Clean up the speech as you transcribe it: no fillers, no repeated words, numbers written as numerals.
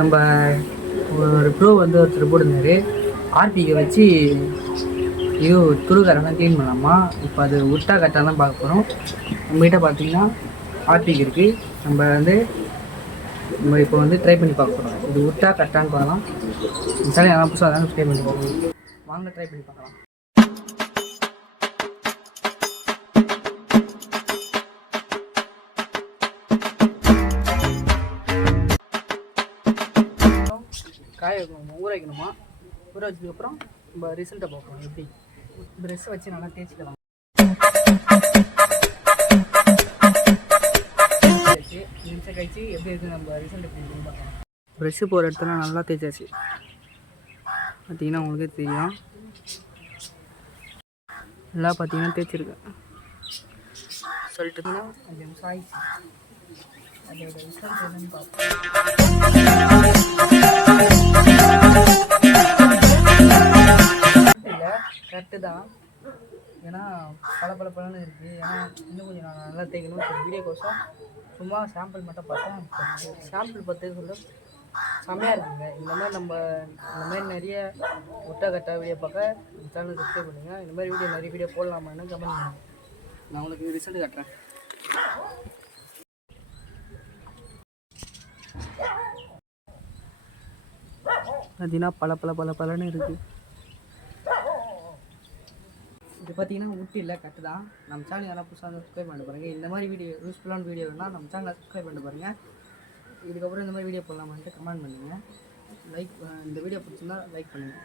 நம்ம ஒரு ப்ரோ வந்து ஒருத்தர் போட்டிருந்தாரு ஆர்பிகை வச்சு இது துருக்காரெல்லாம் க்ளீன் பண்ணலாமா. இப்போ அது விட்டா கரெக்டாக தான் பார்க்க போகிறோம். நம்மகிட்ட பார்த்தீங்கன்னா ஆர்பிகை இருக்குது. நம்ம இப்போ வந்து ட்ரை பண்ணி பார்க்க போகிறோம். இது விட்டா கரெக்டானு பார்க்கலாம். மிசாலே எல்லாம் புதுசாக தான் ட்ரை பண்ணி பார்க்கணும். வாங்க ட்ரை பண்ணி பார்க்கலாம். காய வைக்கணும், ஊற வைக்கணுமா. ஊற வச்சதுக்கப்புறம் நம்ம ரிசல்ட்டை பார்ப்போம். எப்படி ப்ரெஷ்ஷை வச்சு நல்லா தேய்ச்சிக்கலாம். நிமிஷம் கழிச்சு எப்படி இருக்குது நம்ம ரிசல்ட் எப்படி இருக்குன்னு பார்க்கலாம். ப்ரெஷ்ஷு போகிற இடத்துல நல்லா தேய்ச்சாச்சு. பார்த்தீங்கன்னா உங்களுக்கே தெரியும், நல்லா பார்த்தீங்கன்னா தேய்ச்சிருக்கேன். சொல்லிட்டுன்னா 5 நிமிஷம் ஆயிடுச்சு. அதோட ரிசல்ட் என்னன்னு பார்ப்போம். கரெக்டு தான், ஏன்னா பல இருக்குது. ஏன்னா இன்னும் கொஞ்சம் நான் நல்லா தேய்க்கணும். இப்போ வீடியோ கோசம் சும்மா சாம்பிள் மட்டும் பார்த்தேன். சாம்பிள் பார்த்து சொல்ல செம்மையாக இருக்குங்க. இந்த மாதிரி நிறைய ஒட்டா கட்டா வீடியோ பார்க்க சேனல் சப்ஸ்கிரைப் பண்ணுங்கள். இந்த மாதிரி வீடியோ நிறைய வீடியோ போடலாமான்னு கமெண்ட் பண்ணுங்கள். நான் உங்களுக்கு ரிசல்ட் காட்டுறேன். பார்த்தீங்கன்னா பலன்னு இருக்குது. இது பார்த்தீங்கன்னா ஊட்டி இல்லை, கட்டு தான். நம்ம சேனல் யாராவது புதுசாக சப்ஸ்கிரைப் பண்ணிட்டு பாருங்கள். இந்த மாதிரி வீடியோ யூஸ்ஃபுல்லான வீடியோ வேணால் நம்ம சேனலை சப்ஸ்கிரைப் பண்ணிட்டு பாருங்கள். இதுக்கப்புறம் இந்த மாதிரி வீடியோ போடலாமான்ட்டு கமெண்ட் பண்ணுங்கள். இந்த வீடியோ பிடிச்சிருந்தா லைக் பண்ணுங்கள்.